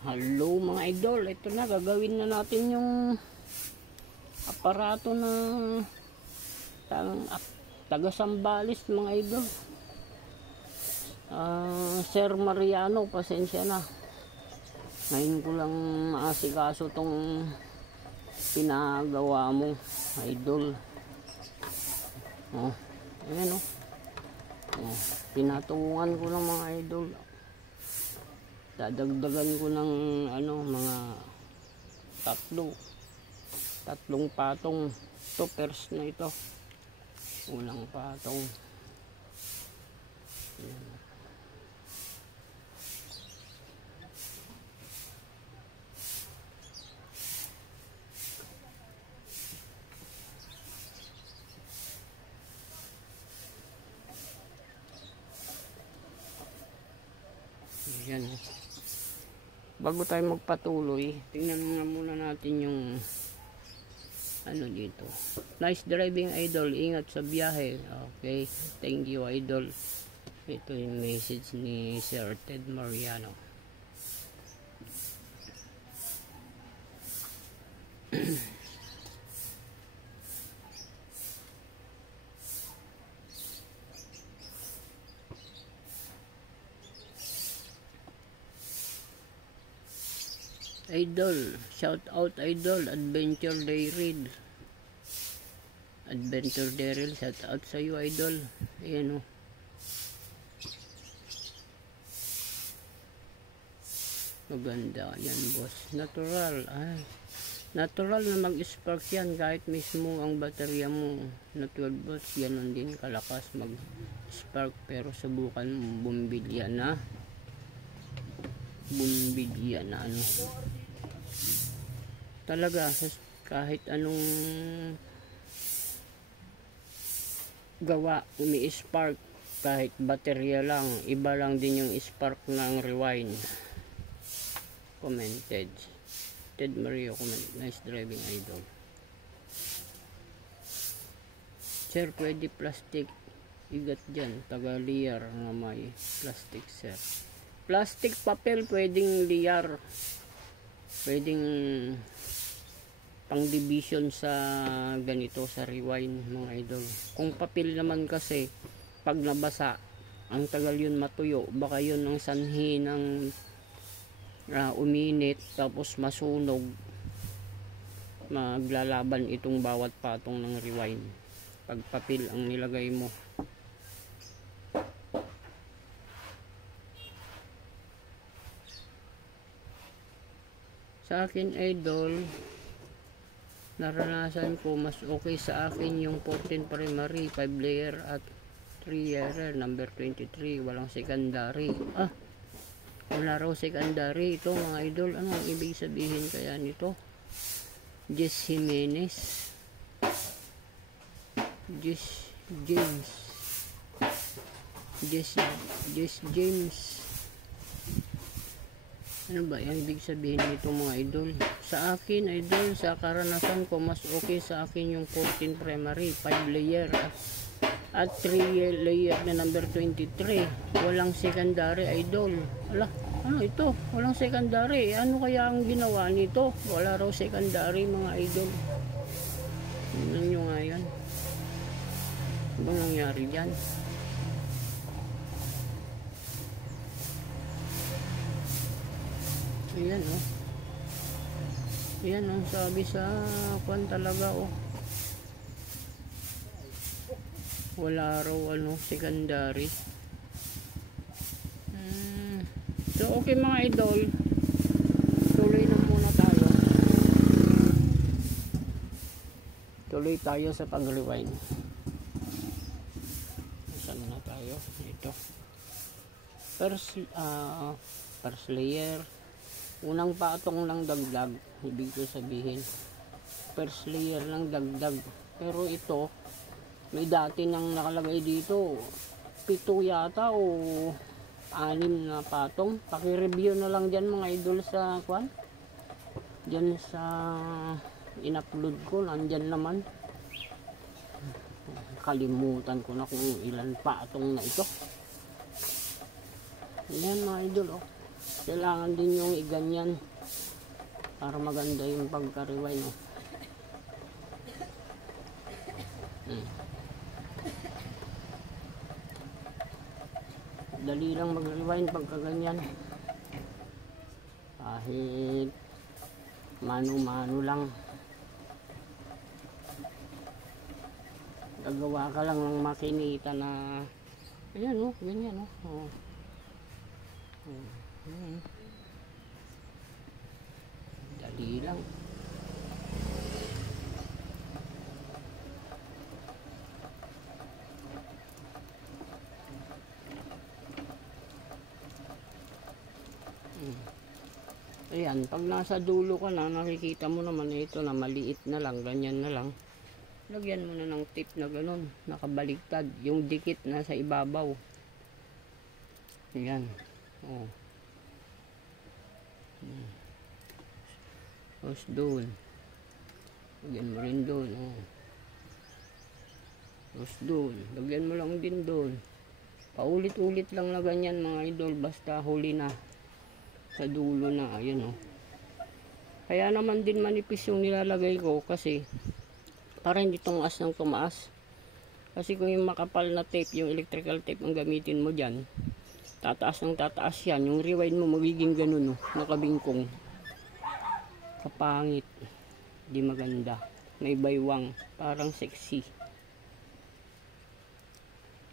Hello mga idol, ito na, gagawin na natin yung aparato na taga-Sambales mga idol. Sir Mariano, pasensya na, ngayon ko lang maasikaso tong pinagawa mo idol. Ayan pinatungan ko ng mga idol. Dadagdagan ko ng mga tatlong patong toppers na ito. Unang patong. Ayan. Bago tayo magpatuloy, tingnan nga muna natin yung dito. Nice driving idol, ingat sa biyahe. Okay, thank you idol. Ito yung message ni Sir Ted Mariano. Idol, shout out idol, Adventure Daryl. Adventure Daryl, shout out sa iyo idol. Ayan maganda yan boss. Natural, natural na mag-spark yan kahit mismo ang baterya mo na 12 volts, ganon din kalakas mag-spark. Pero subukan mo bumbilya na talaga, kahit anong gawa umi-spark, kahit baterya lang, iba lang din yung spark ng rewind. Commented Ted Mario, comment, nice driving idol. Sir, pwede plastic igat dyan, taga liyar na may plastic sir. Plastic papel pwedeng liyar, pwedeng pang division sa ganito, sa rewind mga idol. Kung papel naman kasi pag nabasa, ang tagal yun matuyo, baka yun ang sanhi ng uminit tapos masunog, maglalaban itong bawat patong ng rewind pag papel ang nilagay mo. Sa akin idol, naranasan ko mas okay sa akin yung 14 primary, 5 layer at 3 layer number 23, walang secondary. Wala raw secondary ito mga idol. Ano ang ibig sabihin kaya nito? Jess Jimenez, Jess James, ano ba yung ibig sabihin nito mga idol? Sa akin idol, sa karanasan ko, mas okay sa akin yung 14 primary, 5 layer at 3 layer na number 23, walang secondary idol. Ano ito? Walang secondary. Ano kaya ang ginawa nito? Wala raw secondary mga idol. Tingnan nyo nga yan. Ano nangyari dyan? Ayan ayan sabi sa kwan talaga wala raw secondary. So okay mga idol, tuloy na muna tayo. Tuloy tayo sa pag-rewind. Saan na tayo? Ito. First layer. Unang patong lang dagdag, ibig ko sabihin first layer lang dagdag. Pero ito may dati nang nakalagay dito 7 yata o 6 na patong. Paki-review na lang dyan mga idol sa kwan, dyan sa in-upload ko, nandyan naman. Kalimutan ko na kung ilan patong na ito. Ayan mga idol Kailangan din yung iganyan para maganda yung pagka-rewind, no? Dali lang mag-rewind pagka ganyan. Kahit mano-mano lang. Gagawa ka lang ng makinita na ayan, no? Ganyan, no? Oh. Dali lang. Ayan, pag nasa dulo ka na, nakikita mo naman ito na maliit na lang, ganyan na lang. Lagyan mo na ng tip na ganun, nakabaliktad, yung dikit na sa ibabaw. Ayan. Oh. Tapos doon. Lagyan mo rin doon. Oh. Tapos doon. Lagyan mo lang din doon. Paulit-ulit lang na ganyan mga idol, basta huli na. Sa dulo na, ayun, oh. Kaya naman din manipis yung nilalagay ko kasi para hindi tumaas ng tumaas. Kasi kung yung makapal na tape, yung electrical tape ang gamitin mo dyan, tataas ng tataas yan. Yung rewind mo magiging ganun, oh, nakabingkong. Kapangit. Di maganda. May baywang. Parang sexy.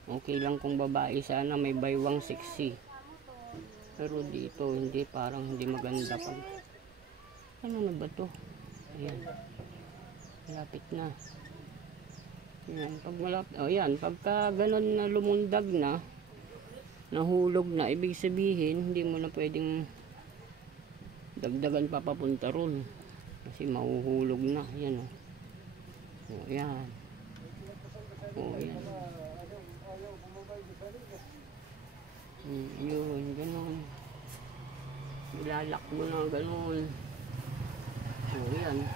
Okay lang kung babae sana may baywang sexy. Pero dito hindi, parang hindi maganda pag ano na ba to? Ayan. Malapit na. Ayan. Pag malapit, oh yan. Pagka ganun na lumundag na, nahulog na, ibig sabihin, hindi mo na pwedeng dagdagan pa papunta ron. Kasi mahuhulog na. Ayan, oh. Oh, ayan. Oh, ayan. Yun, ganun. Ilalak mo na ganun. So, yan.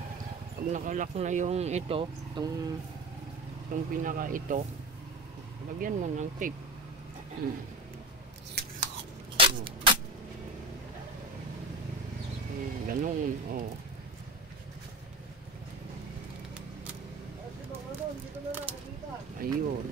Pag nakalak na yung ito, itong pinaka ito, lagyan mo ng tape. Ganun. Oh. Ayun.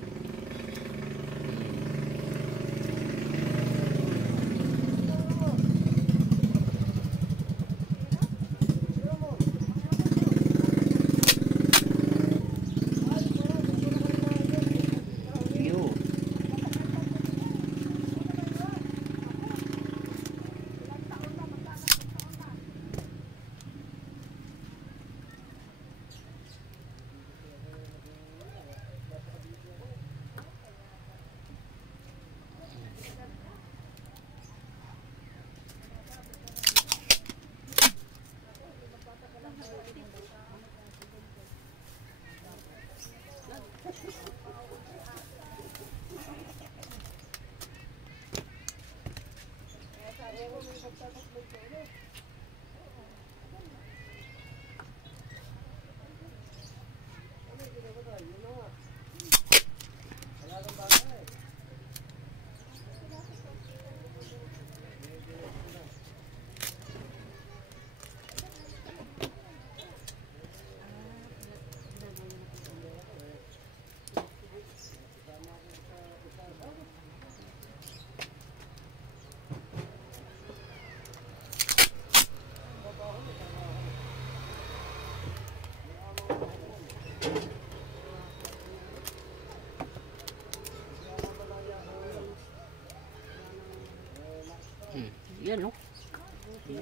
Yan, no?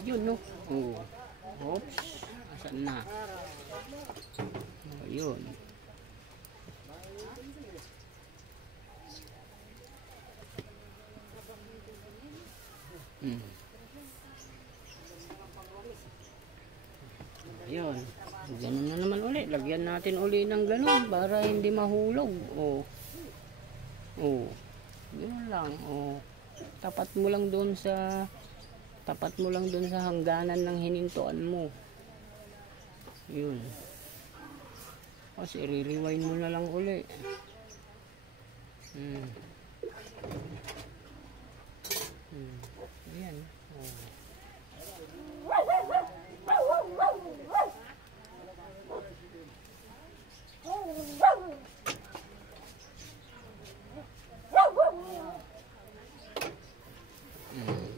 Yun, no? Oh. Oops. Asan na? Oh, yun. Ayun. Ganun na naman uli. Lagyan natin uli ng ganun para hindi mahulog. Oh. Oh. Ganun lang. Oh. Tapat mo lang doon sa hangganan ng hinintuan mo. Yun. Kasi i-rewind mo na lang uli. Ayan. Oh.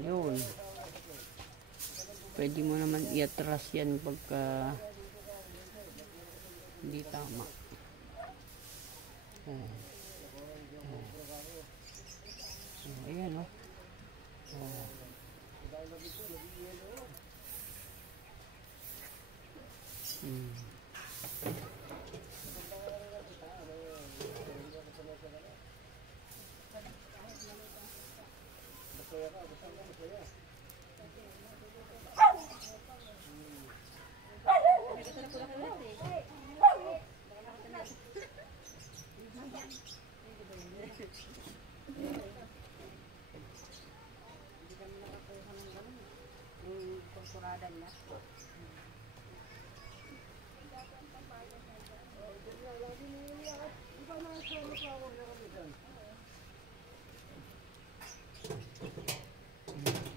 Yun. Pwede mo naman i-atras yan pagka hindi tama. Ayan o.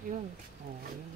Yun. Oh, yun.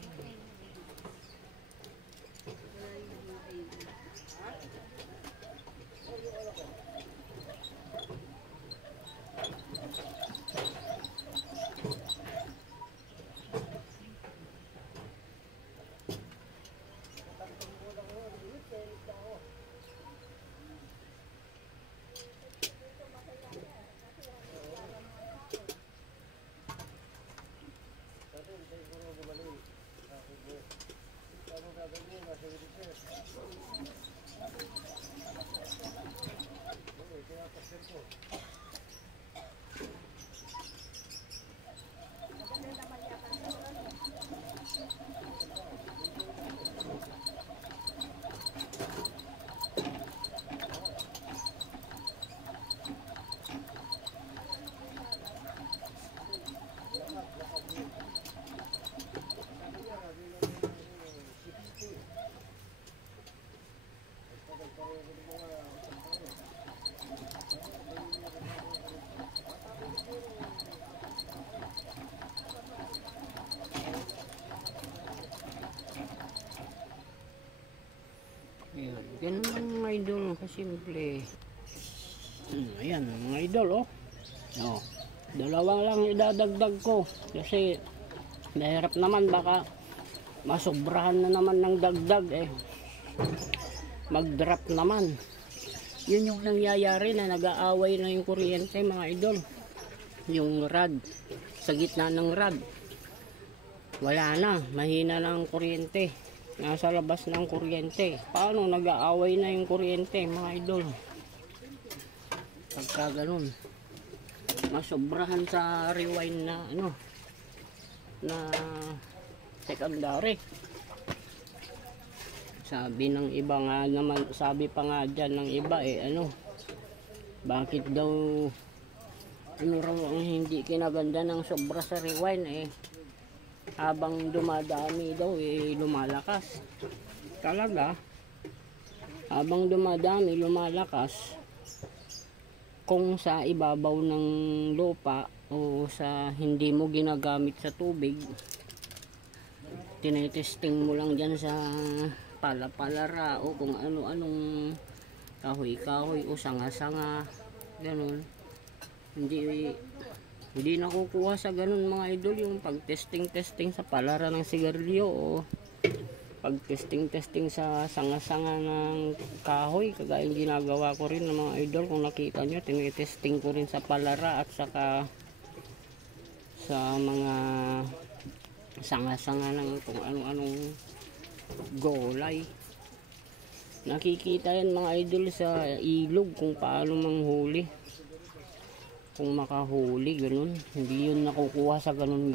Ayan, ganun lang mga idol, kasimple. Ayan mga idol, oh. Oh, dalawang lang idadagdag ko kasi nahirap naman, baka masobrahan na naman ng dagdag eh, mag-drop naman. Yun yung nangyayari, na nag-aaway na yung kuryente mga idol. Yung rod, sa gitna ng rod wala na, mahina na ang kuryente, nasa labas ng kuryente. Paano nag-aaway na yung kuryente mga idol? Pagka ganun, masobrahan sa rewind na ano, na secondary. Sabi ng iba nga naman, sabi pa nga dyan ng iba eh, ano, bakit daw ano raw ang hindi kinaganda ng sobra sa rewind eh, habang dumadami daw eh lumalakas. Talaga, habang dumadami lumalakas. Kung sa ibabaw ng lupa o sa hindi mo ginagamit sa tubig, tinetesting mo lang dyan sa pala-palara o kung ano-anong kahoy-kahoy o sanga-sanga, ganun. Hindi nakukuha sa ganun mga idol, yung pag-testing sa palara ng sigarilyo o pag-testing sa sanga-sanga ng kahoy, kagaya yung ginagawa ko rin ng mga idol. Kung nakita nyo, tinetesting ko rin sa palara at saka sa mga sanga-sanga ng kung anong gulay. Nakikita yan mga idol sa ilog kung paano manghuli, kung makahuli, ganun. Hindi yun nakukuha sa ganun.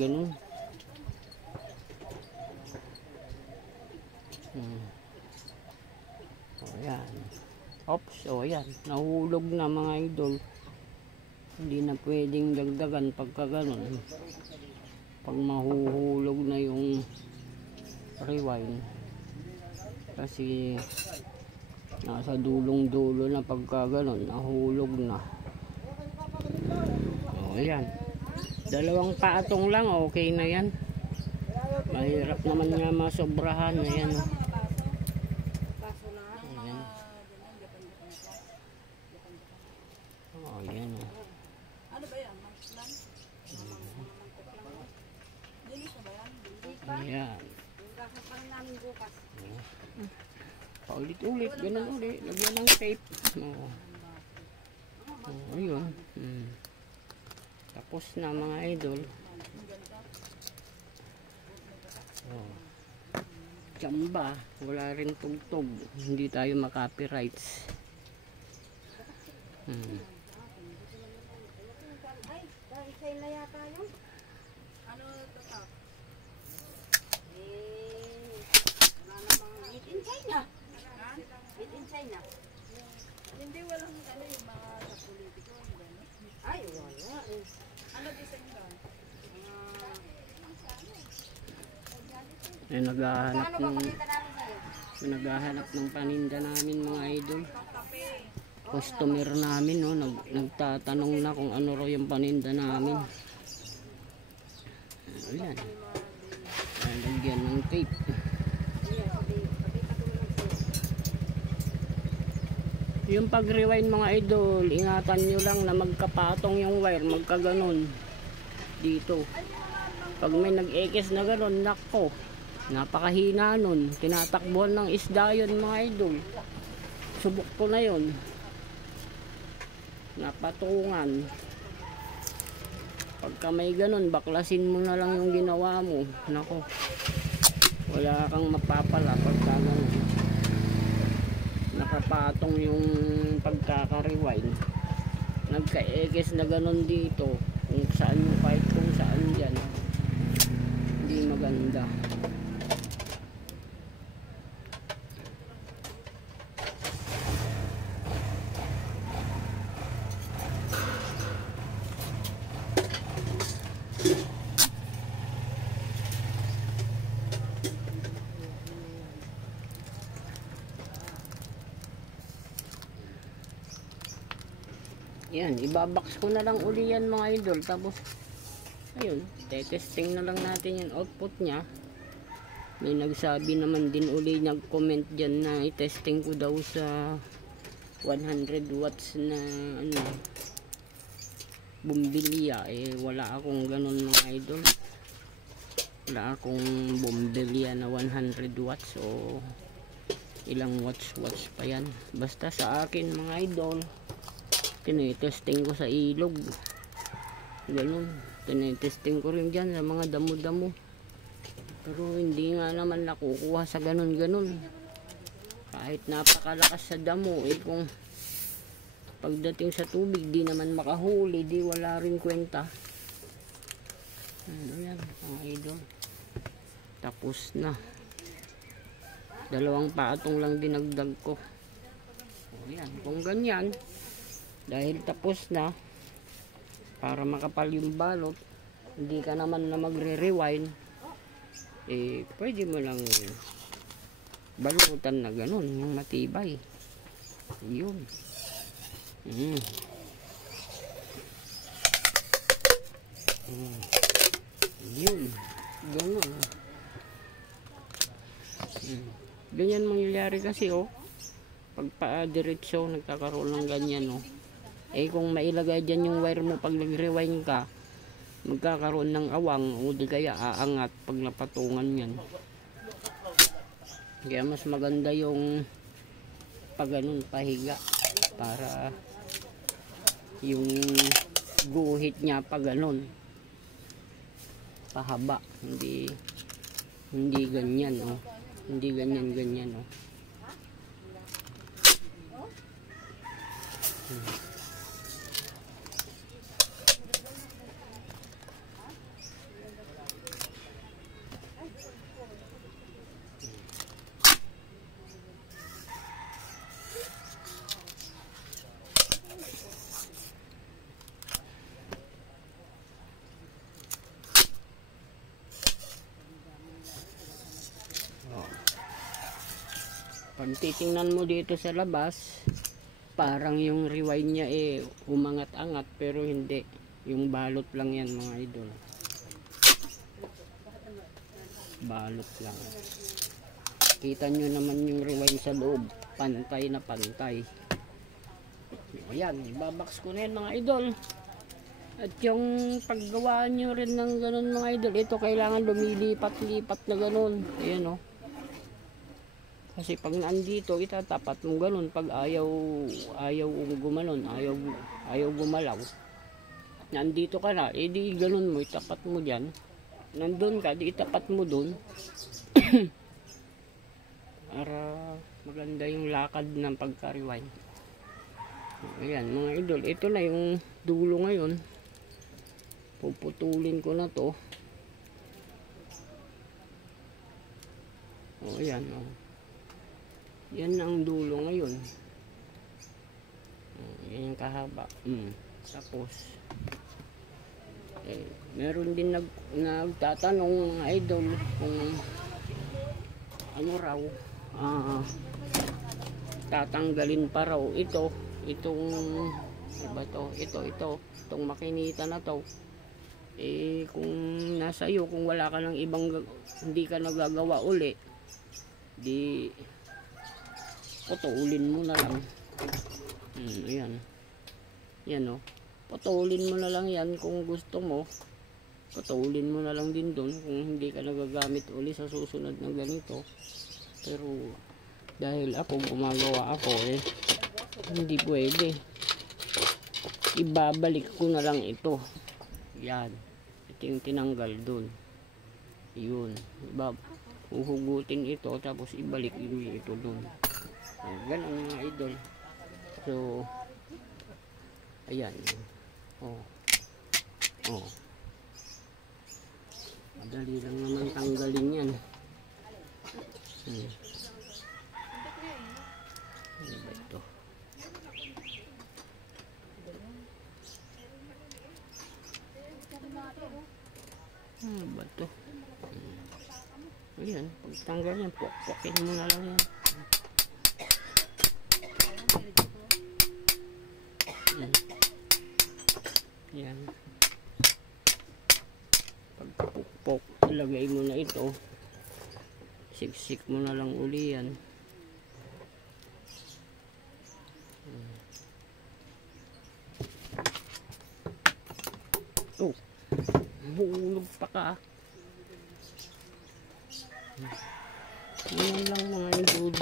O yan, oops, o yan, nahulog na mga idol. Hindi na pwedeng dagdagan pagka ganun. Pag mahuhulog na yung rewind, kasi nasa dulong-dulo na pagka ganun, nahulog na. O yan, dalawang patong lang, okay na yan. Mahirap naman nga masobrahan. Ayan o. Ayan. Oh, ayan o. Ano ba yan? Marslan? Dilis na ba yan? Ayan. Parang namin bukas. Paulit-ulit. Ganun ulit. Lagyan ng tape. Oh. Oh, ayun. Tapos na mga idol. Oh. Tsamba, wala rin tugtog, hindi tayo makapirights. Ay, dahil sa'yo na yata yun. Ano tatak? Wala namang meet in China. Meet in China. Hindi, walang ano yung mga sa politiko. Ay, wala eh. Ano design ba? Naghahanap ng paninda namin mga idol. Customer namin no, nagtatanong na kung ano raw yung paninda namin. Ayan. Lagyan ng tape. Yung pag-rewind mga idol, ingatan nyo lang na magkapatong yung wire, magkaganon dito. Pag may nag-ekes na ganon, nako, napakahina nun. Tinatakbuhan ng isda yun mga idol. Subok ko na yun. Napatungan. Pagka may ganon, baklasin mo na lang yung ginawa mo. Nako, wala kang mapapala pagka ganon. Nakapatong yung pagkaka-rewind. Nagka-ekes na ganon dito. Kung saan yung kahit kung saan dyan. Hindi maganda. Yan, ibabox ko na lang uli yan mga idol. Tapos, ayun, testing na lang natin yung output nya. May nagsabi naman din uli, nag-comment dyan na i-testing ko daw sa 100 watts na ano, bumbilya. Eh, wala akong ganun mga idol. Wala akong bumbilya na 100 watts o ilang watts pa yan. Basta sa akin mga idol, tinitesting ko sa ilog. Ganun. Tinitesting ko rin dyan sa mga damo-damo. Pero hindi nga naman nakukuha sa ganun-ganun. Kahit napakalakas sa damo, eh kung pagdating sa tubig, di naman makahuli, di wala rin kwenta. Ano yan, mga idol. Tapos na. 2 patong lang dinagdag ko. O yan, kung ganyan, dahil tapos na, para makapal yung balot, hindi ka naman na magre-rewind, eh pwede mo lang balutan na ganun, yung matibay. Yun. Yun. Ganun. Ganyan mangyayari kasi oh. Pag pa-diretso, nagkakaroon ng ganyan oh. Eh kung mailagay dyan yung wire mo pag nag-rewind ka, magkakaroon ng awang o di kaya aangat pag napatungan yan. Kaya mas maganda yung pag ganun pahiga para yung guhit niya pag ganun pahaba, hindi ganyan oh. Hindi ganyan oh. Pag titingnan mo dito sa labas, parang yung rewind niya eh umangat-angat, pero hindi. Yung balot lang yan mga idol. balot lang. Kita nyo naman yung rewind sa loob, pantay na pantay. Ayan, ibabaks ko na yan mga idol. At yung paggawa nyo rin ng ganun mga idol, ito kailangan lumilipat-lipat na ganun. Ayan o. Kasi pag nandito, itatapat mo ganun. Pag ayaw gumanon, ayaw gumalaw. Nandito ka na, edi ganun mo, itapat mo dyan. Nandun ka, di itapat mo dun. Para maganda yung lakad ng pagka-rewind. Ayan mga idol, ito na yung dulo ngayon. Puputulin ko na to. O ayan o. Yan ang dulo ngayon. Yan yung kahaba. Tapos meron din nagtatanong mga idol kung ano raw, tatanggalin pa raw itong itong makinita na to. Kung nasa iyo, kung wala ka ng ibang, hindi ka nagagawa uli, di putulin mo na lang. Ayan. Yan o. Putulin mo na lang yan kung gusto mo. Putulin mo na lang din doon kung hindi ka nagagamit uli sa susunod na ganito. Pero dahil ako gumagawa ako hindi pwede. Ibabalik ko na lang ito. Yan. Ito yung tinanggal doon. Yun. Uhugutin ito tapos ibalik ito doon. Ganun mga idol. So ayan. Madali lang naman tanggalin yan. Ano ba ito? Ano ba ito? Ayan, pagtanggal yan, pokpokin mo na lang yan. Yan. Pagpupok, ilagay mo na ito. Siksik mo na lang uli yan. Oh, hulog pa ka. Yan lang mga idol.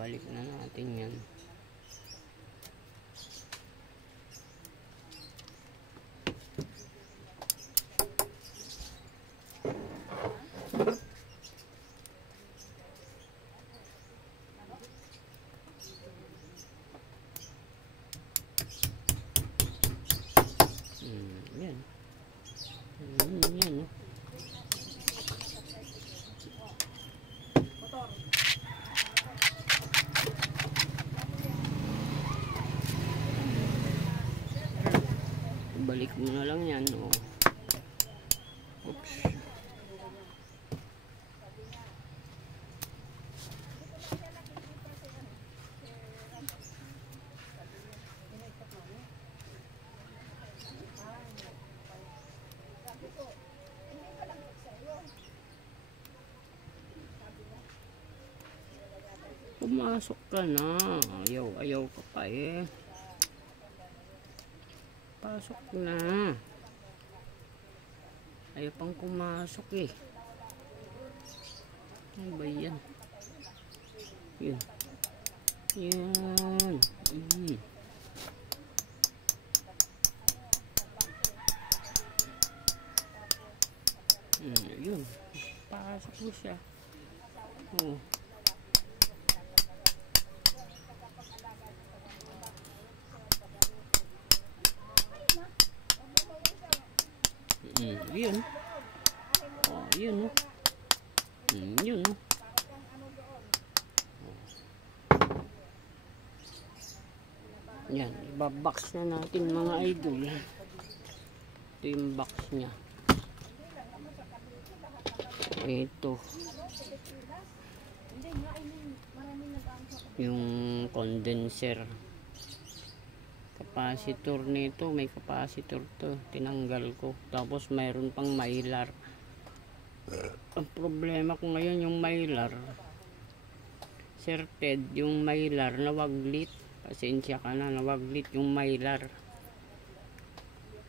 Balik na natin yan. Yan. Yan. Balik mo na lang yan. Oops. Pumasok ka na. Ayaw ka pa Pasok na. Ayaw pang kumasok Ano ba yan? Yun. Yan. Yun. Pasok mo siya. Yun. Yun. Yun. Yan, ibabox na natin mga idol. Ito yung box niya. Ito. Yung condenser. capacitor nito, may capacitor to, tinanggal ko. Tapos mayroon pang mylar. Ang problema ko ngayon yung mylar, Sir Ted, yung mylar nawaglit. Pasensya ka na, nawaglit yung mylar.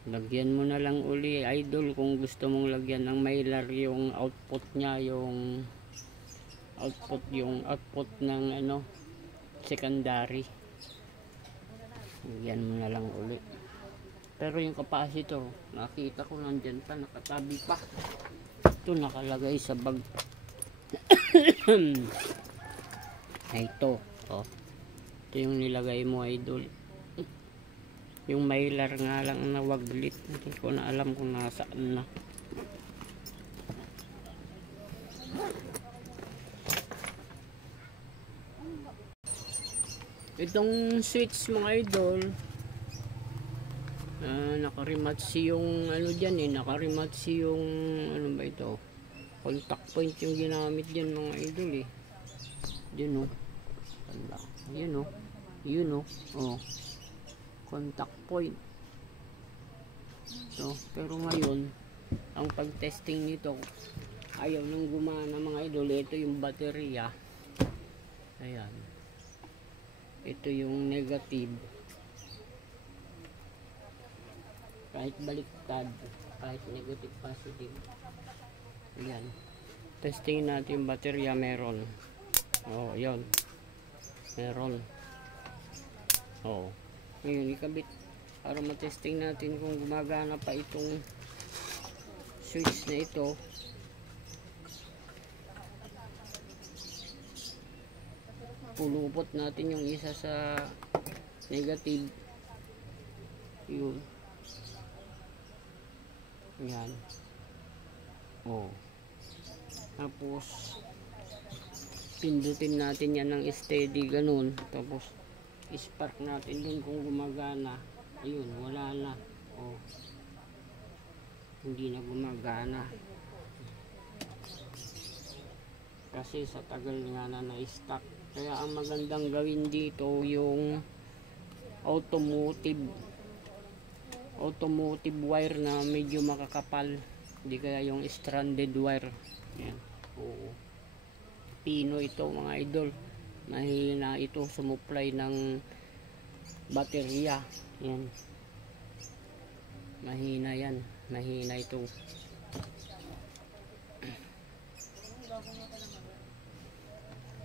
Lagyan mo na lang uli, idol, kung gusto mong lagyan ng mylar yung output nya, yung output ng ano, secondary. Lagyan mo na lang uli. Pero yung capacitor, nakita ko nandyan pa, nakatabi pa. Ito nakalagay sa bag. Ay, ito. Oh. Ito yung nilagay mo, idol. Yung mylar nga lang nawaglit. Hindi ko na alam kung nasaan na. Itong switch mga idol, naka-rematch yung ano dyan eh, naka-rematch yung ano ba ito, contact point yung ginamit dyan mga idol eh. Yun o, yun o, yun o, oh, contact point. So, pero ngayon ang pag-testing nito ayaw nang gumana mga idol. Ito yung baterya, ayan, ito yung negative, kahit baliktad, kahit negative positive. Ayan, testing natin yung baterya, meron. Oh, yun, meron. Oh, ngayon ikabit para matesting natin kung gumagana pa itong switch na ito. Pulupot natin yung isa sa negative. Yun. Yan. Oh. Tapos pindutin natin yan ng steady ganun. Tapos spark natin dun kung gumagana. Ayun, wala na. Oh. Hindi na gumagana. Kasi sa tagal nga na-stuck. Kaya ang magandang gawin dito yung automotive wire na medyo makakapal. Hindi kaya yung stranded wire. Yan. Oo. Pino ito mga idol. Mahina ito sumupply ng baterya. Yan. Mahina yan. Mahina ito.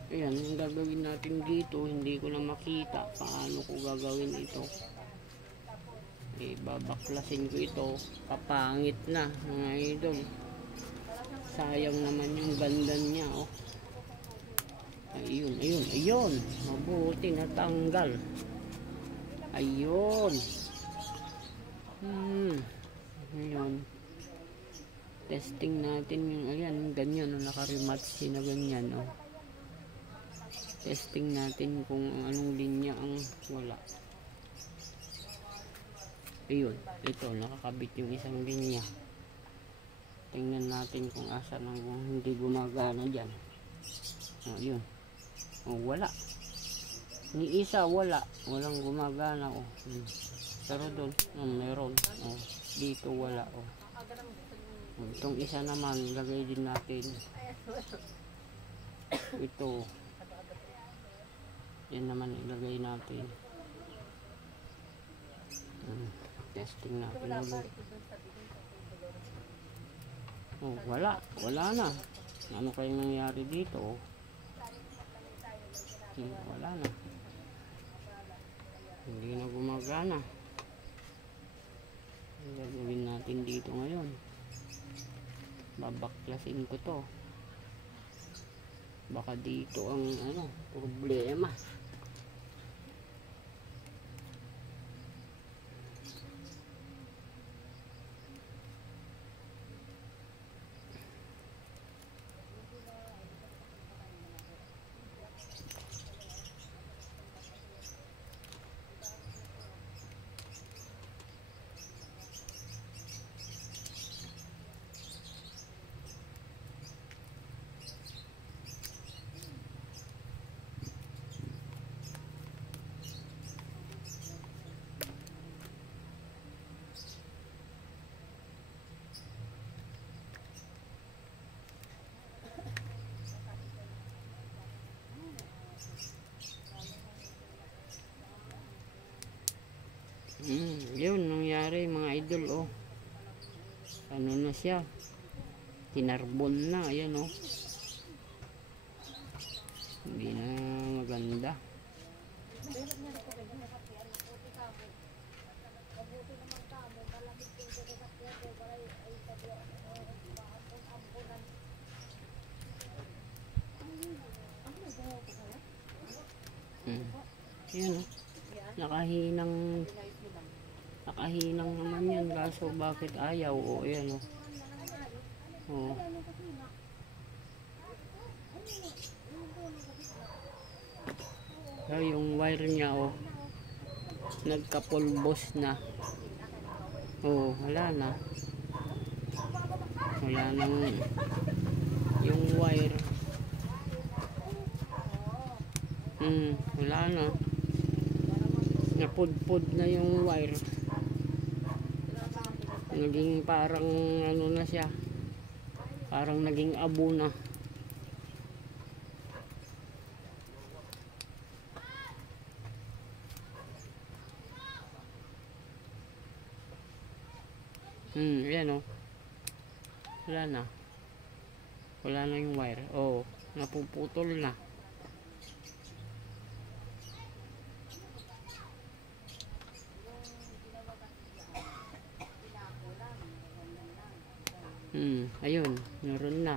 Ayan, yung gagawin natin dito, hindi ko na makita paano ko gagawin ito. Babaklasin ko ito, kapangit na mga idol. Sayang naman yung ganda niya, oh. Ayun, ayun, ayun, mabuti natanggal. Ayun. Ayun. Testing natin yung, ayan, ganyan, oh, naka-rematch na ganyan, oh. Testing natin kung anong linya ang wala. Ayun, ito nakakabit yung isang linya. Tingnan natin kung asa nang hindi gumagana dyan. Oh, yun. Oh, wala. Ni isa wala, walang gumagana, oh. Pero doon, meron. Oh, dito wala, oh. Itong isa naman lagay din natin. Ito. Yan naman ilagay natin. Testing natin ulit. Oh, wala na. Ano kayong nangyari dito? Wala na. Hindi na gumagana. Gagawin natin dito ngayon. Babaklasin ko to. Baka dito ang ano, problema. Yun nangyari mga idol, oh. Ano na siya, tinarbon na, ayan, oh. Hindi na maganda. Ayan, oh. Nakahinang naman yan, kaso bakit ayaw, oh. Ayan, oh. Oh. So, yung wire niya, oh, nagkapulbos na. Oh, wala na. Wala nang yung wire. Wala na. Napudpud na yung wire. Naging parang ano na siya. Parang naging abo na. Yan, oh. Wala na. Wala na yung wire. Oh, napuputol na. Ayun, naroon na.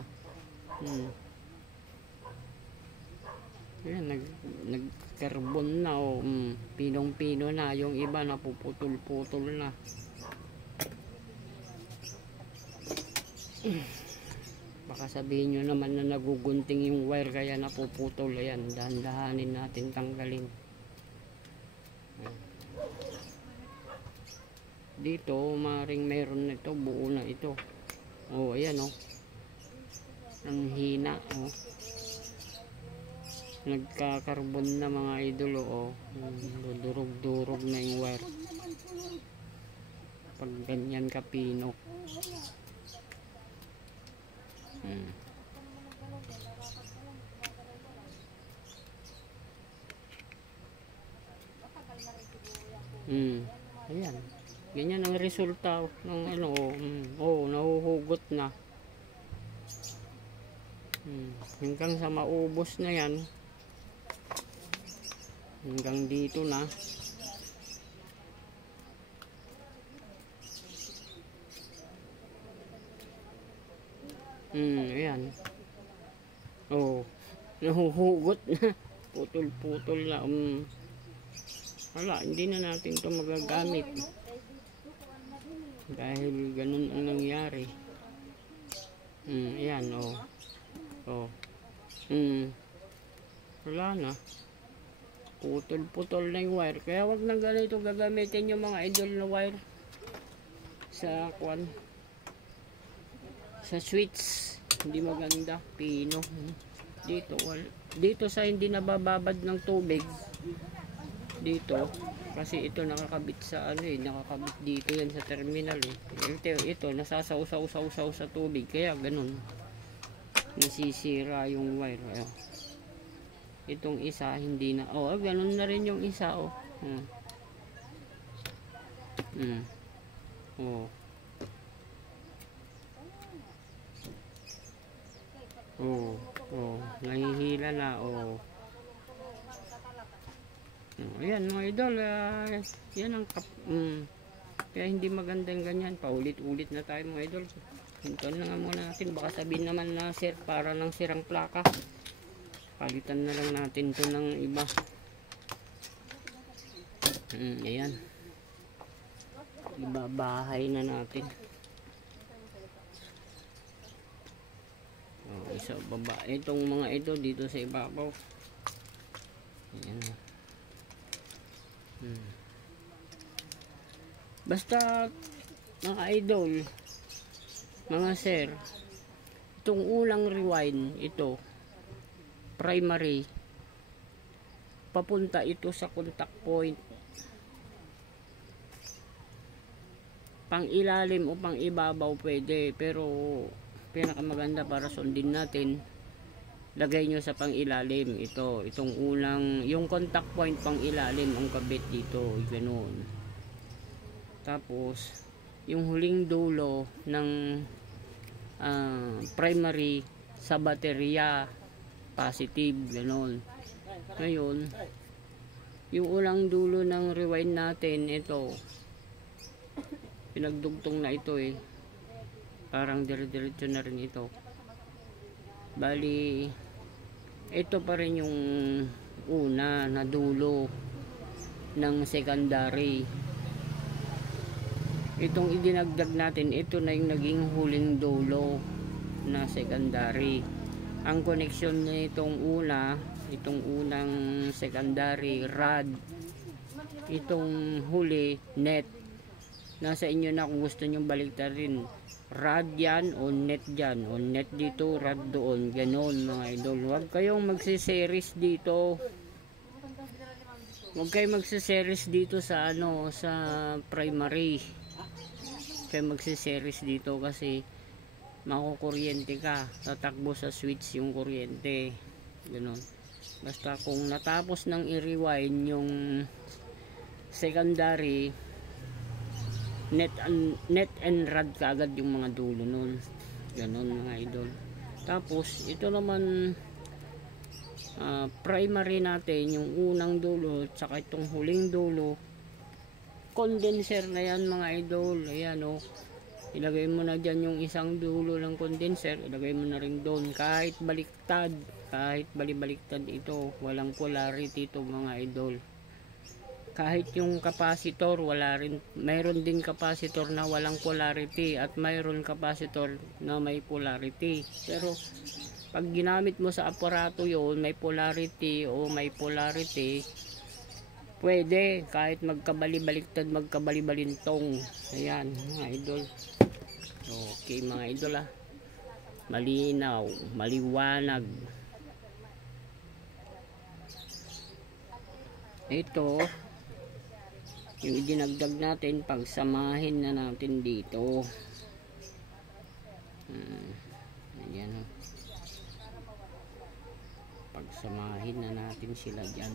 Ayan, nagkarbon na, oh. Pinong-pino na. Yung iba napuputol-putol na. Baka sabihin nyo naman na nagugunting yung wire kaya napuputol. Ayan, dahan-dahanin natin tanggalin. Dito maring meron nito, buo na ito. Oh, ayan, oh. Ang hina, oh. Nagkakarbon na mga idol, oh. Durog-durog na yung wire. Pag ganyan kapino. Ayan. Ganyan ang resulta ng ano, nahuhugot na. Hanggang sa maubos na yan. Hanggang dito na. Ayan. Oh, nahuhugot na. Putol-putol na. Wala, hindi na natin ito magagamit. Dahil ganun ang nangyari. Ayan, oh. Oh. Wala na. Putol-putol na yung wire. Kaya wag na ganito gagamitin yung mga idol na wire sa kwan. Sa switch. Hindi maganda. Pino. Dito sa hindi nabababad ng tubig. Dito. Kasi ito nakakabit sa ano nakakabit dito yan sa terminal Ito nasasaw-saw sa tubig. Kaya ganun. Nasisira yung wire. Itong isa hindi na. Oh, ganun na rin yung isa, oh. Nahihila na, ayan mga idol, yan ang kaya hindi maganda yung ganyan. Paulit-ulit na tayo mga idol. Hintuan na nga muna natin. Baka sabihin naman na sir, para ng sirang plaka. Palitan na lang natin to ng iba. Ayan. Ibabahay na natin. Isa baba. Itong mga ito dito sa ibabaw. Ayan. Basta mga idol, mga sir, itong ulang rewind, ito primary, papunta ito sa contact point. Pang ilalim o pang ibabaw pwede, pero pinakamaganda para sundin natin, lagay nyo sa pang ilalim. Itong ulang, yung contact point pang ilalim ang kabit dito, ganoon. Tapos yung huling dulo ng primary sa baterya positive, ganon. Ngayon yung ulang dulo ng rewind natin, ito pinagdugtong na ito parang dire-diretso na rin ito. Bali ito pa rin yung una na dulo ng secondary. Itong idinagdag natin, ito na yung naging huling dulo na secondary. Ang connection nitong itong unang secondary rad, itong huli net. Nasa inyo na kung gusto nyo baliktarin, rad yan o net dyan, o net dito, rad doon, ganon mga idol. Huwag kayong magsiseries dito, huwag kayong magsiseries dito sa sa primary. Kaya magsiseries dito kasi makukuryente ka, tatakbo sa switch yung kuryente, ganon. Basta kung natapos ng i-rewind yung secondary, net and rad kaagad yung mga dulo nun, ganon mga idol. Tapos ito naman primary natin, yung unang dulo tsaka itong huling dulo, condenser na yan mga idol. Ayan ilagay mo na dyan yung isang dulo ng condenser, ilagay mo na rin doon. Kahit baliktad, kahit balibaliktad ito, walang polarity ito mga idol. Kahit yung capacitor, mayroon din capacitor na walang polarity at mayroon capacitor na may polarity. Pero pag ginamit mo sa aparato yon, may polarity o may polarity, pwede kahit magkabali-baliktad, magkabali-balintong. Ayan mga idol. Okay mga idol, malinaw, maliwanag. Ito yung idinagdag natin, pagsamahin na natin dito. Ayan pagsamahin na natin sila dyan.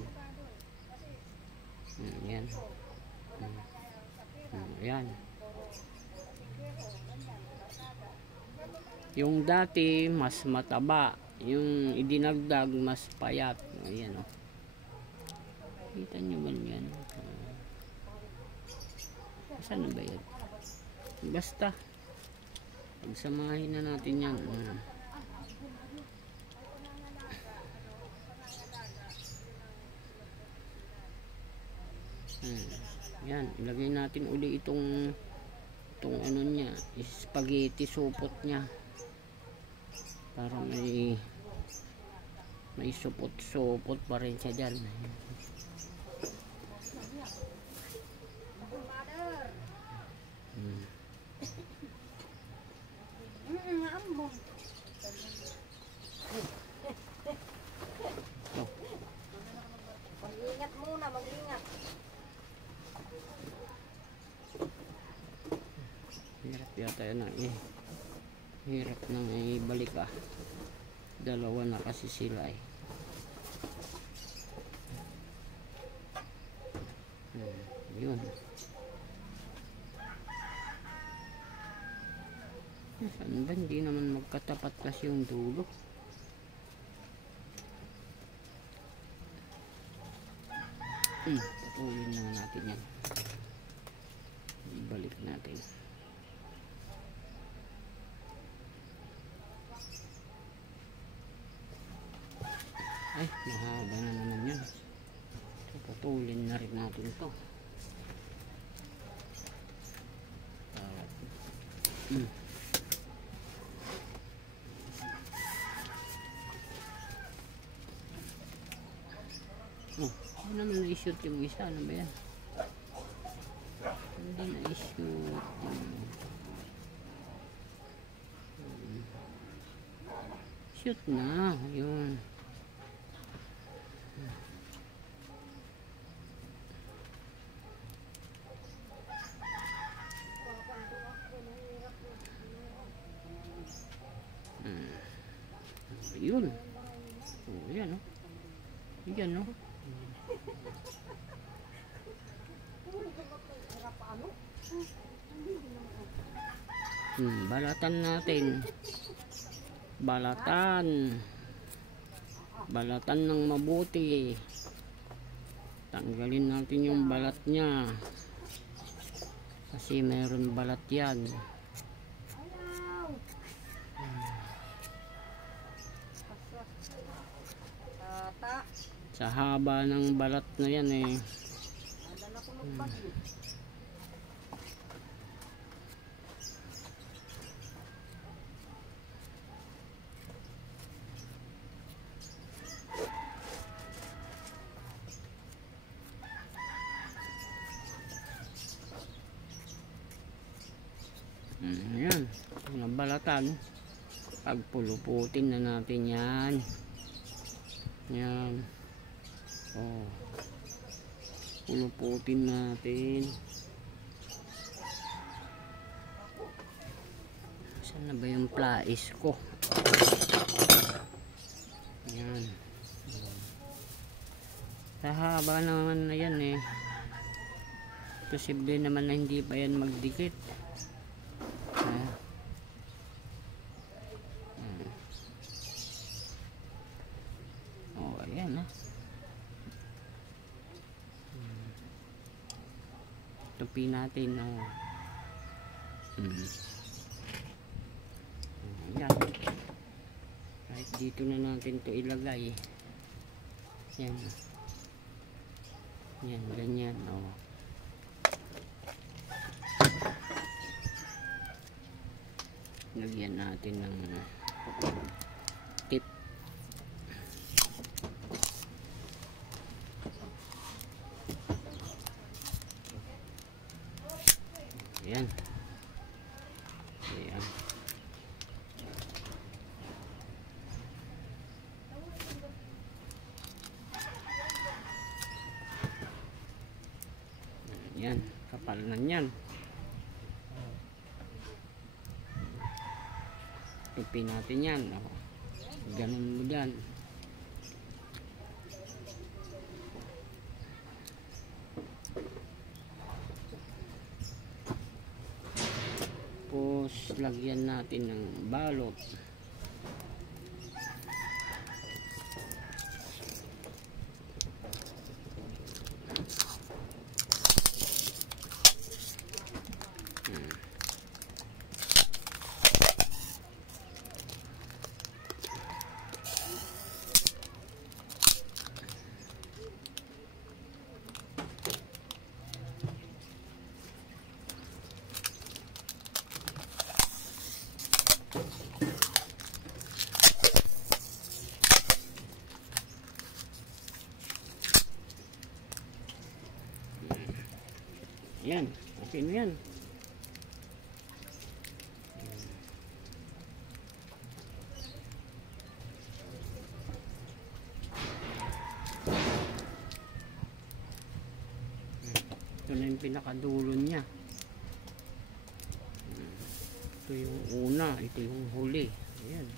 Ayan. Ayan. Yung dati mas mataba, yung idinagdag mas payat. Ayan kita nyo ba yan? Saan na ba yan? Basta pagsamahin na natin yan. Yan, ilagay natin uli itong ano niya, spaghetti supot niya, para may supot pa rin siya dyan. Mag-ingat muna, mag-ingat. Hirap yata yun hirap nang ibalik dalawa na kasi sila yun. Saan ba? Hindi naman magkatapat kasi yung dulo. Patuloy na natin yan, ibalik natin. Ay, mahaba na naman yan. So, putulin na rin natin ito. Ano naman na-shoot yung isa? Ano ba yan? Hindi na-shoot. Shoot na. Yun. Yun. Yan yan Balatan natin. Balatan ng mabuti. Tanggalin natin yung balat niya. Kasi mayroon balat yan. Sa haba ng balat na yan eh. Yan, mga balatan. Pagpuluputin na natin yan. Yan. Oh. Puluputin natin. Saan na ba yung plais ko? Yan. Sa haba naman na yan eh. Posible naman na hindi pa yan magdikit. Oh, ayan ah. Tupi natin oh. Ayan. Kahit dito na natin to ilagay. Yan. Yan, ganyan oh. Lagyan natin ng tip. Ayan. Ayan. Ayan, kapal na yan. Tupin natin yan. Oh. Ganun mo dyan. Tapos lagyan natin ng balot. Yan, okay na yan. Ito na yung pinakadulo niya. Ito yung una, ito yung huli. Ayan.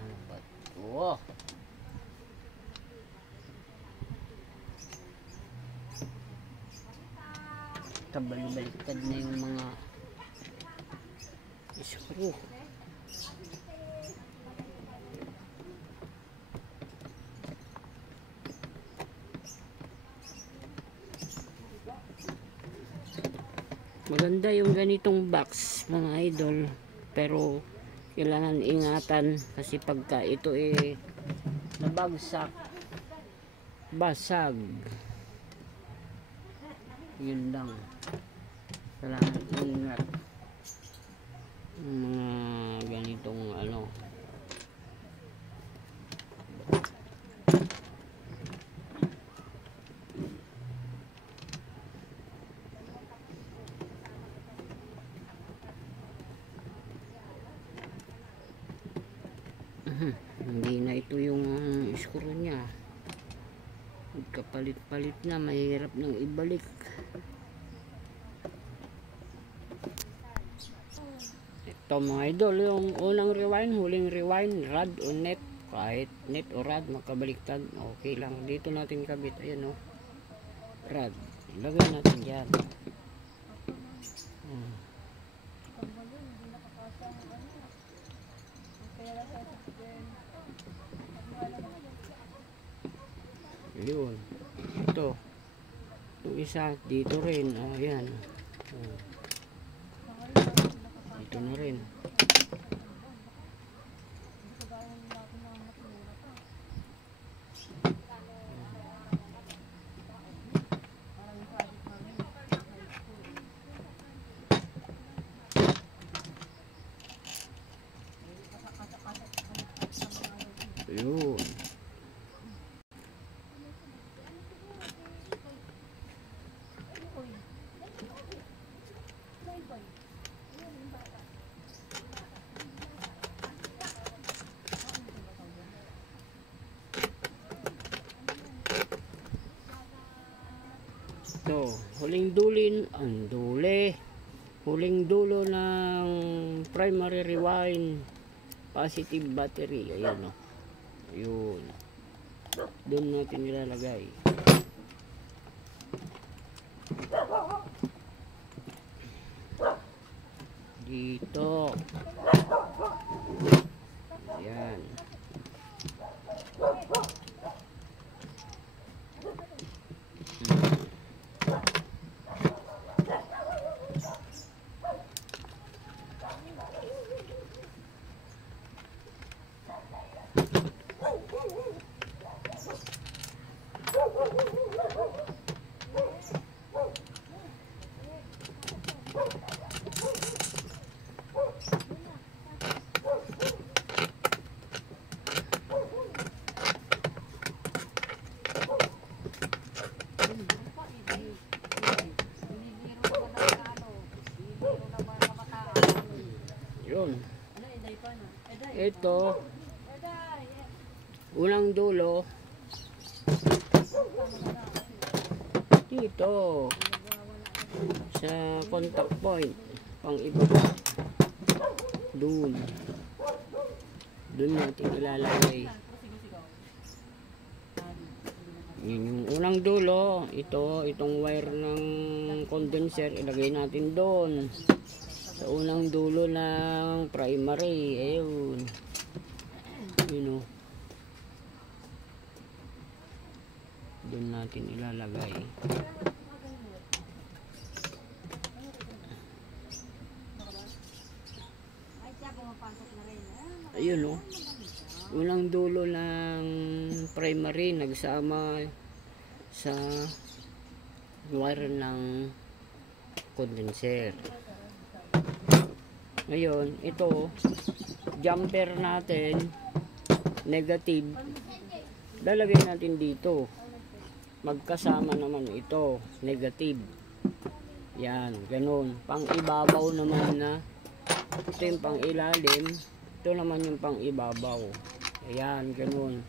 Ano ba ito? Kabalik-baliktad na yung mga screw. Maganda yung ganitong box mga idol, pero kailangan ingatan kasi pagka ito nabagsak, basag, yun lang, kailangan ingat yung mga ganitong ano. Hindi na ito yung screw nya, magkapalit-palit na, mahirap nang ibalik. Ito mga idol, yung unang rewind, huling rewind, rod o net, kahit net o rod makabaliktad, okay lang. Dito natin kabit, ayan o, rod, ilagay natin dyan. Yun, ito yung isa dito rin, ayan, dito na rin. Yun. Ito, huling dulo ng primary rewind positive battery, ayan o. Yun, doon natin nilalagay. Dito, ayan. Yun. Ito, unang dulo dito sa contact point, pang ibaba, doon natin ilalagay. Yun yung unang dulo. Itong wire ng condenser, ilagay natin doon sa unang dulo ng primary. Ayun, yun o, doon natin ilalagay. Ayun o, unang dulo ng primary nagsama sa wire ng condenser. Ngayon, ito jumper natin negative, lalagay natin dito, magkasama naman ito negative. Yan, ganun. Pang ibabaw naman na, ito yung pang ilalim, ito naman yung pang ibabaw. Ayan, ganun.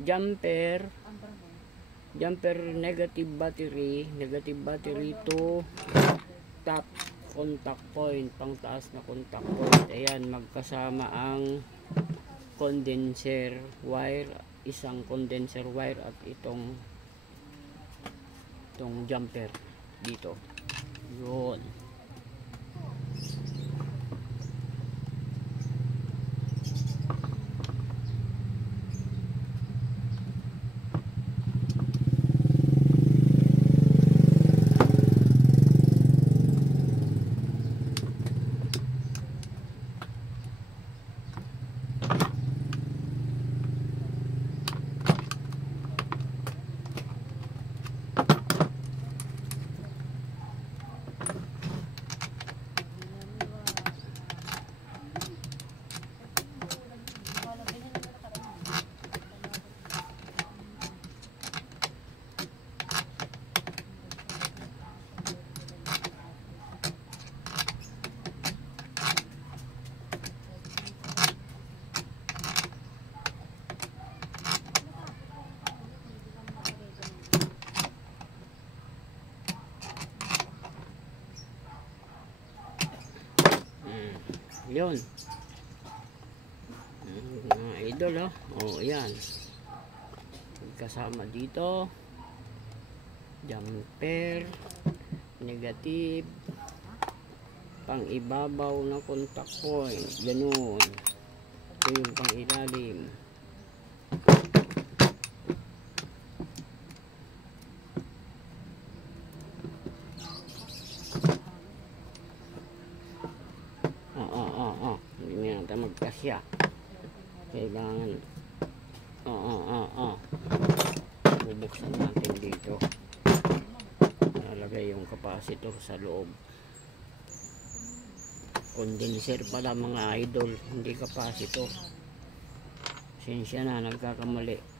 Jumper negative battery to top contact point, pang taas na contact point. Ayan, magkasama ang condenser wire, isang condenser wire at itong jumper dito. Yun. Yun. Mga idol, oh. Oh, yan. Kasama dito. Jumper. Negative. Pang ibabaw na contact point. Ganun. Ito yung pang ilalim. Hindi natin magkasya. Kailangan bubuksan natin dito. Nalagay yung capacitor sa loob. Condenser pala mga idol, hindi capacitor. Pasensya na, nagkakamali.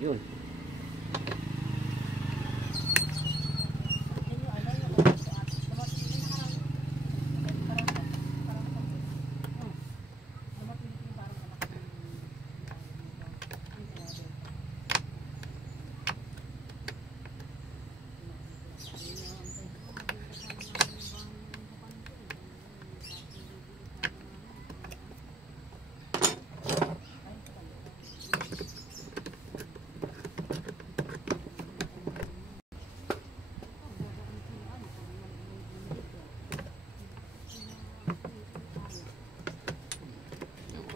Yun.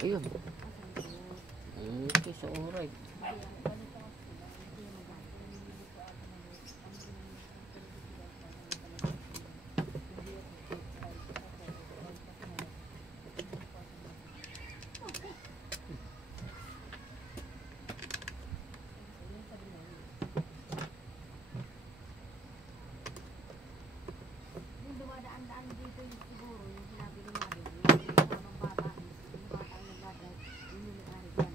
Ayun. Okay, so alright. Yung dumadaan-daan dito yung siguro, yung sinabi ni Mabel, yung tamang bata, yung bata ang nagdadrive, yun yung may-ari dyan.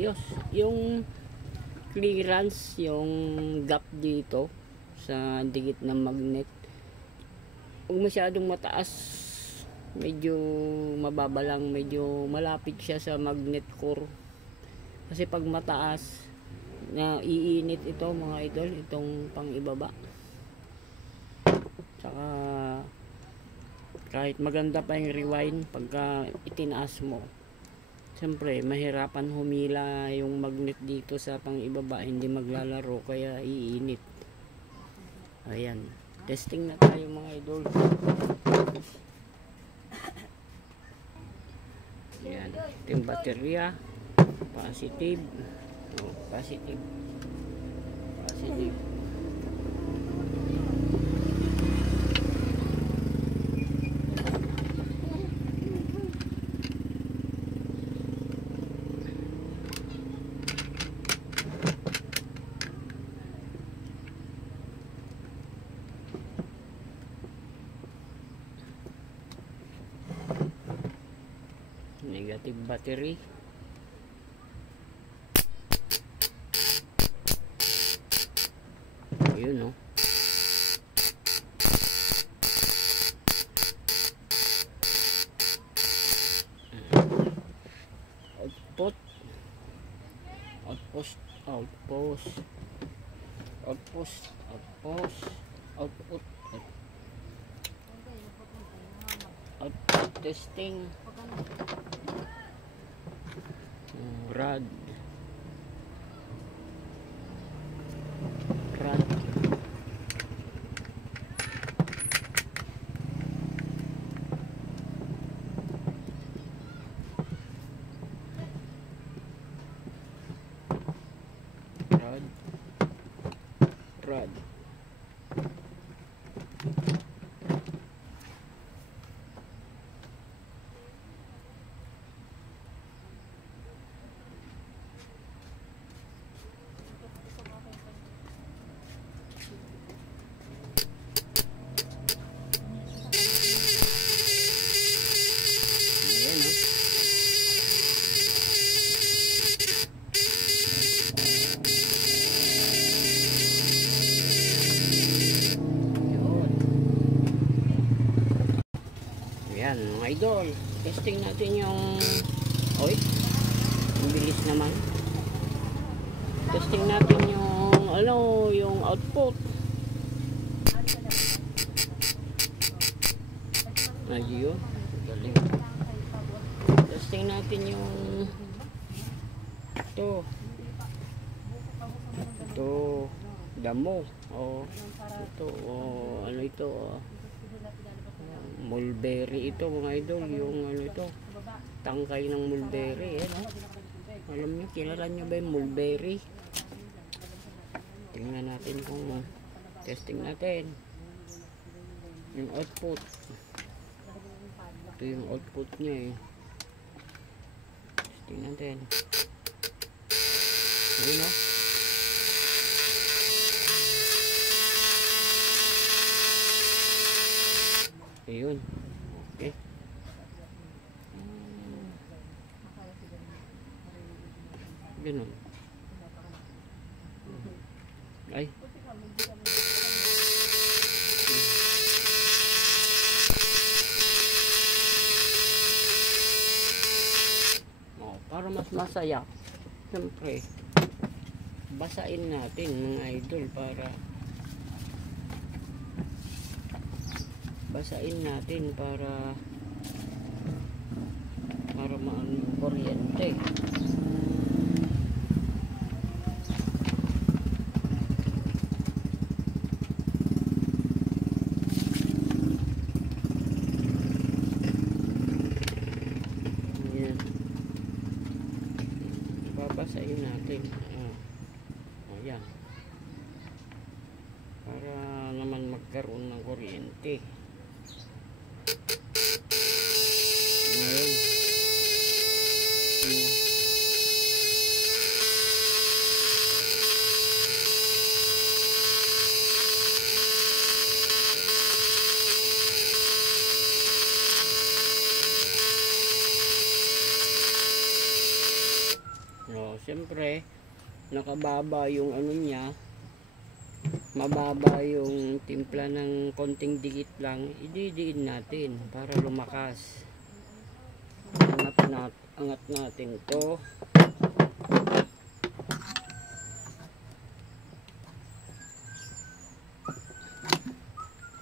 maayos. Yung clearance, yung gap dito sa dikit ng magnet, huwag masyadong mataas, medyo mababa lang, medyo malapit siya sa magnet core. Kasi pag mataas, na iinit ito mga idol, itong pang ibaba. Tsaka kahit maganda pa yung rewind, pagka itinaas mo, siyempre mahirapan humila yung magnet dito sa pang ibaba, hindi maglalaro, kaya iinit. Ayan, testing na tayo mga idol. Ayan, ito yung baterya, positive, positive. Negative battery. Ayun, no? Output. Outpost. Outpost. Outpost. Outpost. Output. Output testing. Rad. Rad. Rad. Rad. Ayan mga idol, testing natin yung oil. Ang bilis naman. Testing natin yung yung output. Ayun, galing. Testing natin yung ito damo, ito ito mulberry, ito mga idol, yung ito tangkay ng mulberry, alam niyo, kilala niyo ba yung mulberry? Tingnan natin kung testing natin yung output. Ito yung output niya testing natin. Ayun, ayun, okay. Ganun. Ay. Para mas masaya, siyempre basain natin mga idol, para maano yung kuryente. Ayan, babasain natin. Ayan, para naman magkaroon ng kuryente. Siyempre, nakababa yung ano niya, mababa yung timpla ng konting dikit lang, ididiin natin para lumakas. Angat natin to.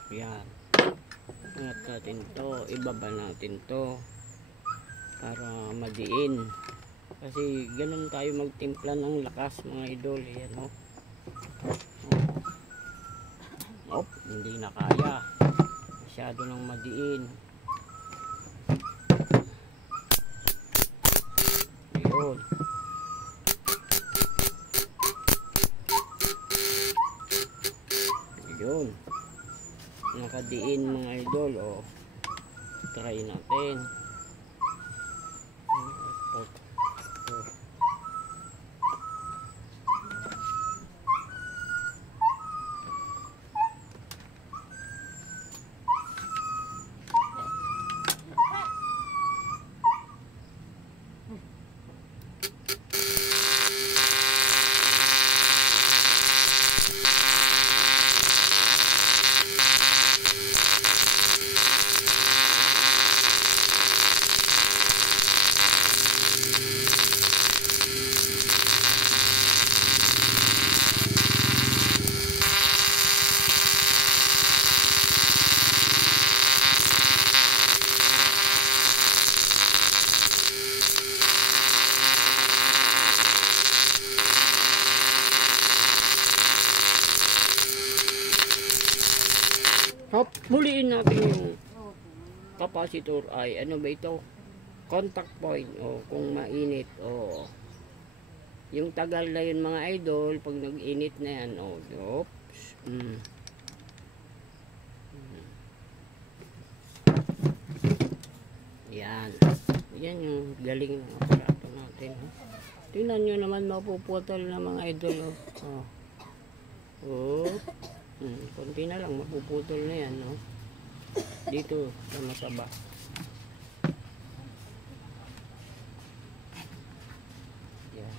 Yan, angat natin to, ibaba natin to para madiin. Kasi ganun tayo magtimpla ng lakas mga idol. Yan o. Hindi na kaya. Masyado nang madiin. Ayun. Ayun. Nakadiin mga idol. O. Try natin. Buliin natin yung capacitor ay ano ba ito, contact point o kung mainit o yung tagal na yun mga idol pag nag-init na yan o oops. Yan yung galing ng aparato natin. Tingnan nyo naman, mapuputol na mga idol. Konti na lang, mapuputol na yan, no? Dito sa masaba. Yan.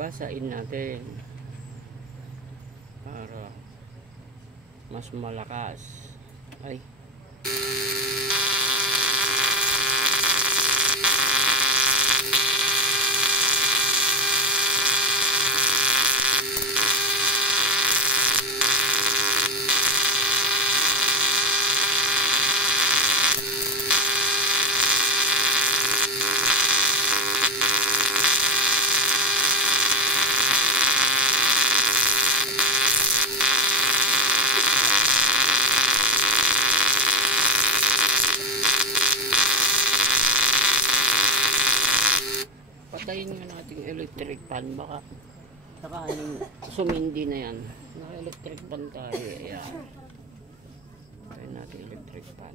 Basain natin para mas malakas. Ay, patayin nga natin electric fan, baka sakaling sumindi na yan. Naka electric fan tayo. Ayan, patayin natin electric fan.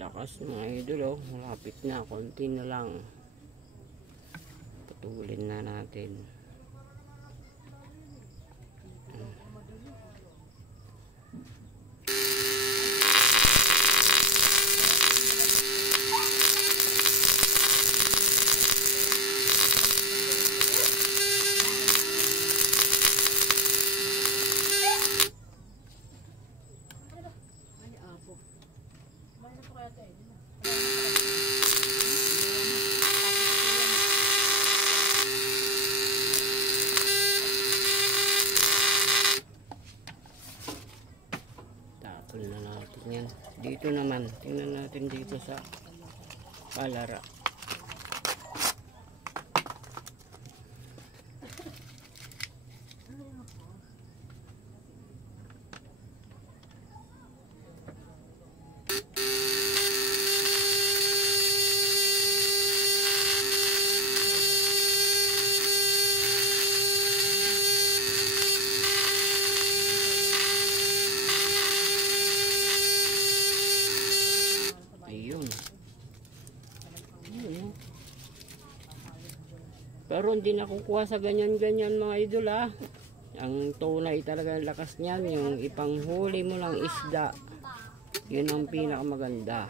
Lakas mga idol, oh. Malapit na, konti na lang. Patulin na natin. Na natin yan. Dito naman, tingnan natin dito sa palara. Pero hindi nakukuha sa ganyan-ganyan mga idol ha. Ang tunay talaga ang lakas niyan, yung ipanghuli mo ng isda. Yun ang pinakamaganda.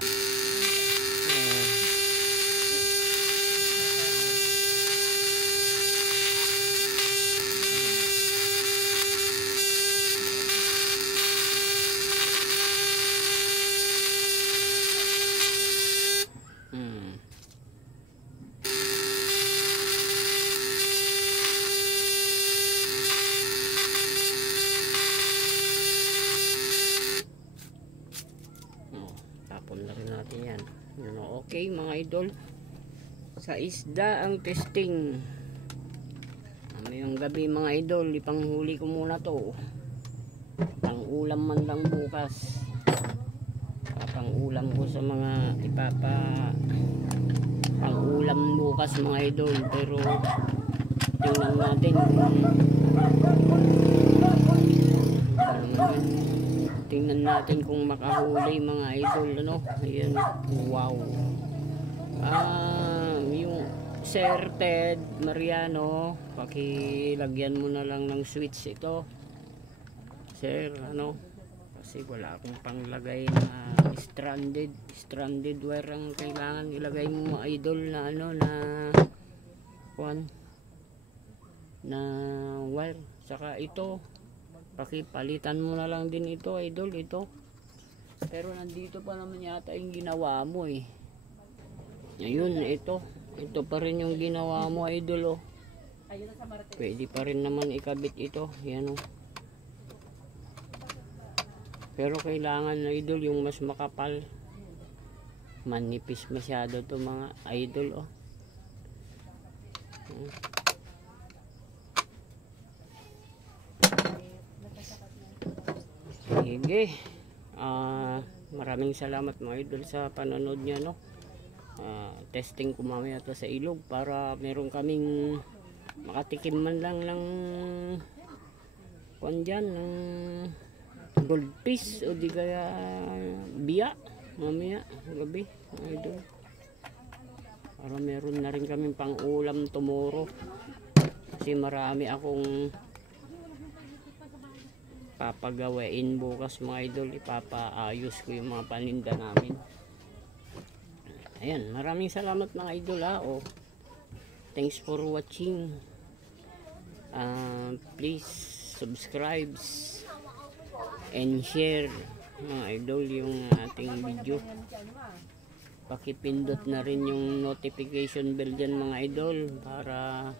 Tapon na rin natin yan. Okay mga idol, sa isda ang testing. Mamayang gabi mga idol, ipanghuli ko muna to. Pang ulam man lang bukas. Pang ulam ko sa mga pang ulam bukas mga idol. Pero tingnan natin kung makahuli mga idol, ano. Ayan, wow. Yung Sir Ted Mariano, pakilagyan mo na lang ng switch ito sir, ano, kasi wala akong panglagay na stranded wire ang kailangan ilagay mo mga idol, na ano, na wire. Saka ito, pakipalitan mo na lang din ito idol, ito. Pero nandito pa naman yata yung ginawa mo eh. Ayun, ito pa rin yung ginawa mo idol, oh. Pwede pa rin naman ikabit ito, yan, oh. Pero kailangan na idol yung mas makapal. Manipis masyado to mga idol, oh. Sige. Maraming salamat mga idol sa panonood niya, no. Testing ko mamaya to sa ilog para meron kaming makatikim man lang ng ng goldfish o di kaya biya mamaya gabi mga idol, para meron na rin kaming pang ulam tomorrow, kasi marami akong papagawain bukas mga idol. Ipapaayos ko yung mga paninda namin. Ayan, maraming salamat mga idol, ha. Thanks for watching. Please subscribe and share mga idol yung ating video. Pakipindot na rin yung notification bell dyan mga idol, para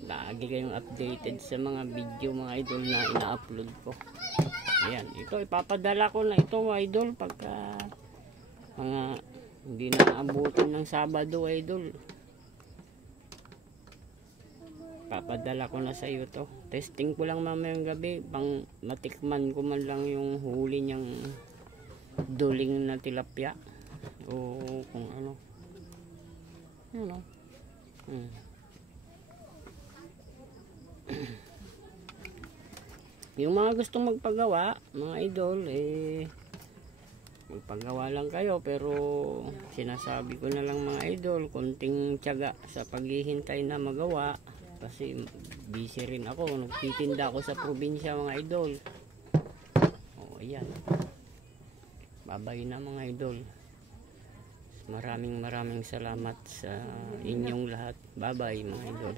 lagi kayong updated sa mga video mga idol na ina-upload ko. Ayan, ito ipapadala ko na ito mga idol pagka mga hindi na abutin ng Sabado idol. Papadala ko na sa iyo to. Testing ko lang mamayang gabi, pang matikman ko man lang yung huli niyang duling na tilapia o kung ano. Ano? Yung mga gustong magpagawa mga idol, magpagawa lang kayo, pero sinasabi ko na lang mga idol, konting tiyaga sa paghihintay na magawa, kasi busy rin ako, nagtitinda ako sa probinsya mga idol. Ayan, babay na mga idol. Maraming salamat sa inyong lahat. Bye bye mga idol.